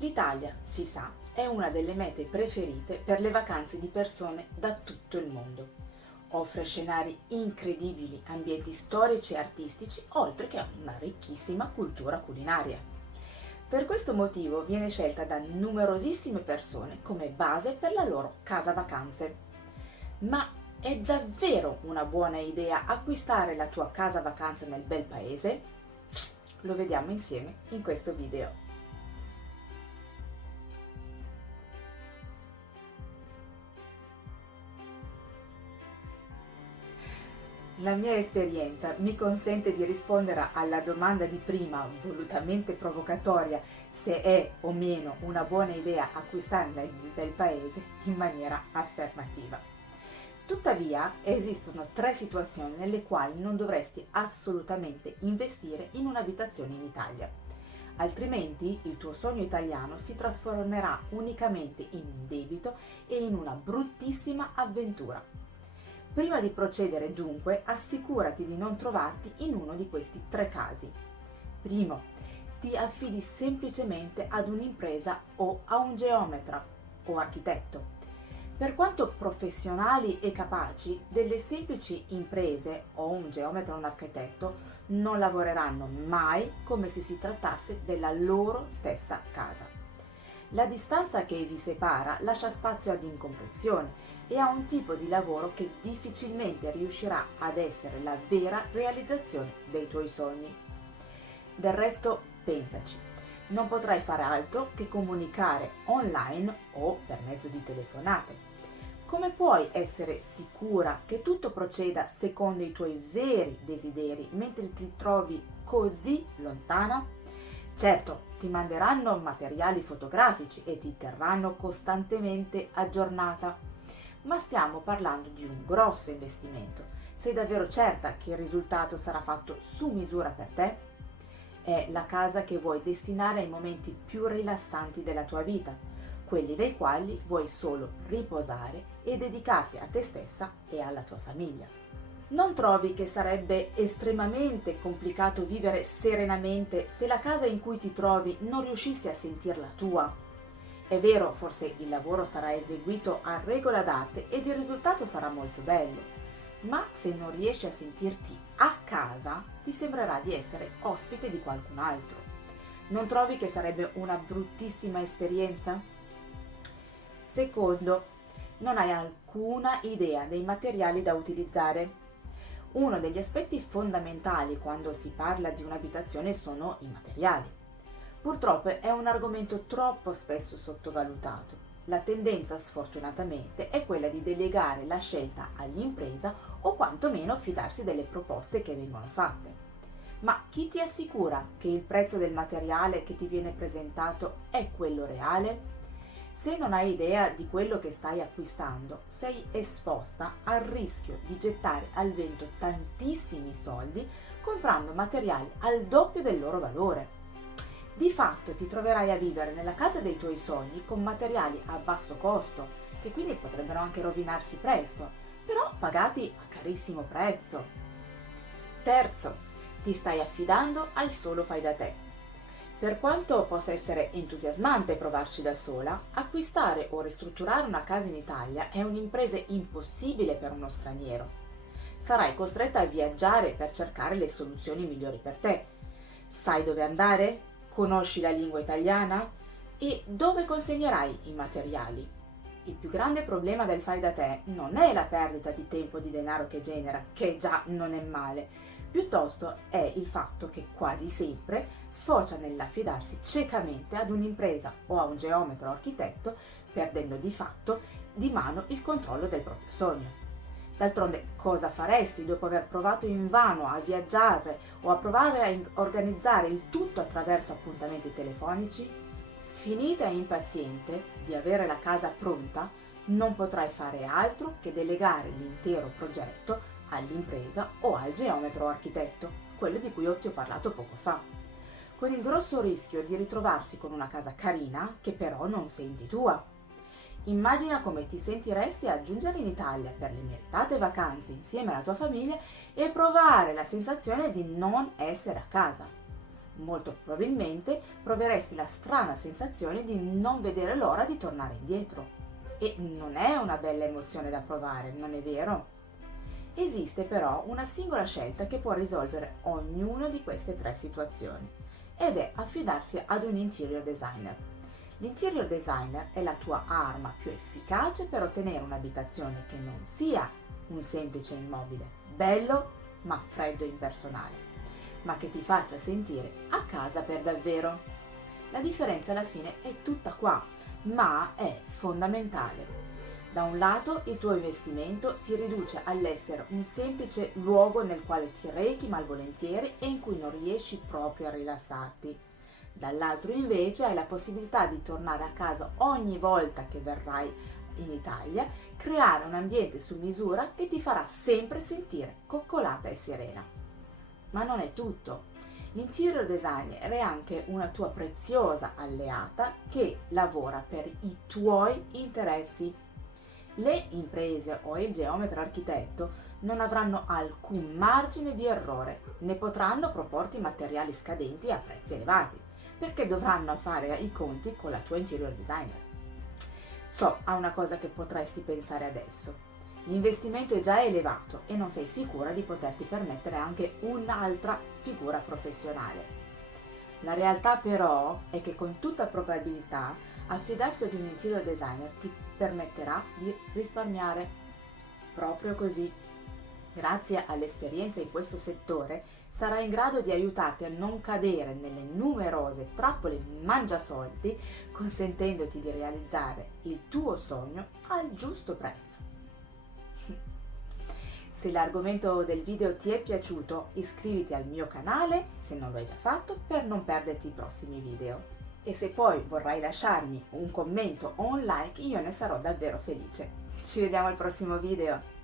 L'Italia, si sa, è una delle mete preferite per le vacanze di persone da tutto il mondo. Offre scenari incredibili, ambienti storici e artistici, oltre che una ricchissima cultura culinaria. Per questo motivo viene scelta da numerosissime persone come base per la loro casa vacanze. Ma è davvero una buona idea acquistare la tua casa vacanze nel bel paese? Lo vediamo insieme in questo video. La mia esperienza mi consente di rispondere alla domanda di prima, volutamente provocatoria, se è o meno una buona idea acquistare nel bel paese, in maniera affermativa. Tuttavia, esistono tre situazioni nelle quali non dovresti assolutamente investire in un'abitazione in Italia. Altrimenti il tuo sogno italiano si trasformerà unicamente in un debito e in una bruttissima avventura. Prima di procedere dunque, assicurati di non trovarti in uno di questi tre casi. Primo, ti affidi semplicemente ad un'impresa o a un geometra o architetto. Per quanto professionali e capaci, delle semplici imprese o un geometra o un architetto non lavoreranno mai come se si trattasse della loro stessa casa. La distanza che vi separa lascia spazio ad incomprensioni e a un tipo di lavoro che difficilmente riuscirà ad essere la vera realizzazione dei tuoi sogni. Del resto, pensaci, non potrai fare altro che comunicare online o per mezzo di telefonate. Come puoi essere sicura che tutto proceda secondo i tuoi veri desideri mentre ti trovi così lontana? Certo, ti manderanno materiali fotografici e ti terranno costantemente aggiornata, ma stiamo parlando di un grosso investimento. Sei davvero certa che il risultato sarà fatto su misura per te? È la casa che vuoi destinare ai momenti più rilassanti della tua vita, quelli dai quali vuoi solo riposare e dedicarti a te stessa e alla tua famiglia. Non trovi che sarebbe estremamente complicato vivere serenamente se la casa in cui ti trovi non riuscisse a sentirla tua? È vero, forse il lavoro sarà eseguito a regola d'arte ed il risultato sarà molto bello, ma se non riesci a sentirti a casa, ti sembrerà di essere ospite di qualcun altro. Non trovi che sarebbe una bruttissima esperienza? Secondo, non hai alcuna idea dei materiali da utilizzare. Uno degli aspetti fondamentali quando si parla di un'abitazione sono i materiali. Purtroppo è un argomento troppo spesso sottovalutato. La tendenza, sfortunatamente, è quella di delegare la scelta all'impresa o quantomeno fidarsi delle proposte che vengono fatte. Ma chi ti assicura che il prezzo del materiale che ti viene presentato è quello reale? Se non hai idea di quello che stai acquistando, sei esposta al rischio di gettare al vento tantissimi soldi comprando materiali al doppio del loro valore. Di fatto ti troverai a vivere nella casa dei tuoi sogni con materiali a basso costo, che quindi potrebbero anche rovinarsi presto, però pagati a carissimo prezzo. Terzo, ti stai affidando al solo fai da te. Per quanto possa essere entusiasmante provarci da sola, acquistare o ristrutturare una casa in Italia è un'impresa impossibile per uno straniero. Sarai costretta a viaggiare per cercare le soluzioni migliori per te. Sai dove andare? Conosci la lingua italiana? E dove consegnerai i materiali? Il più grande problema del fai da te non è la perdita di tempo e di denaro che genera, che già non è male, piuttosto è il fatto che quasi sempre sfocia nell'affidarsi ciecamente ad un'impresa o a un geometra o architetto, perdendo di fatto di mano il controllo del proprio sogno. D'altronde, cosa faresti dopo aver provato invano a viaggiare o a provare a organizzare il tutto attraverso appuntamenti telefonici? Sfinita e impaziente di avere la casa pronta, non potrai fare altro che delegare l'intero progetto all'impresa o al geometra o architetto, quello di cui ti ho parlato poco fa, con il grosso rischio di ritrovarsi con una casa carina che però non senti tua. Immagina come ti sentiresti a giungere in Italia per le meritate vacanze insieme alla tua famiglia e provare la sensazione di non essere a casa. molto probabilmente proveresti la strana sensazione di non vedere l'ora di tornare indietro. E non è una bella emozione da provare, non è vero? Esiste però una singola scelta che può risolvere ognuna di queste tre situazioni ed è affidarsi ad un interior designer. L'interior designer è la tua arma più efficace per ottenere un'abitazione che non sia un semplice immobile, bello ma freddo e impersonale, ma che ti faccia sentire a casa per davvero. La differenza alla fine è tutta qua, ma è fondamentale. Da un lato il tuo investimento si riduce all'essere un semplice luogo nel quale ti rechi malvolentieri e in cui non riesci proprio a rilassarti. Dall'altro invece hai la possibilità di tornare a casa ogni volta che verrai in Italia, creare un ambiente su misura che ti farà sempre sentire coccolata e serena. Ma non è tutto. L'interior designer è anche una tua preziosa alleata che lavora per i tuoi interessi. Le imprese o il geometra architetto non avranno alcun margine di errore, né potranno proporti materiali scadenti a prezzi elevati, perché dovranno fare i conti con la tua interior designer. So a una cosa che potresti pensare adesso. L'investimento è già elevato e non sei sicura di poterti permettere anche un'altra figura professionale. La realtà però è che con tutta probabilità affidarsi ad un interior designer ti permetterà di risparmiare. Proprio così. Grazie all'esperienza in questo settore sarai in grado di aiutarti a non cadere nelle numerose trappole mangiasoldi, consentendoti di realizzare il tuo sogno al giusto prezzo. Se l'argomento del video ti è piaciuto, iscriviti al mio canale se non lo hai già fatto per non perderti i prossimi video. E se poi vorrai lasciarmi un commento o un like, io ne sarò davvero felice. Ci vediamo al prossimo video!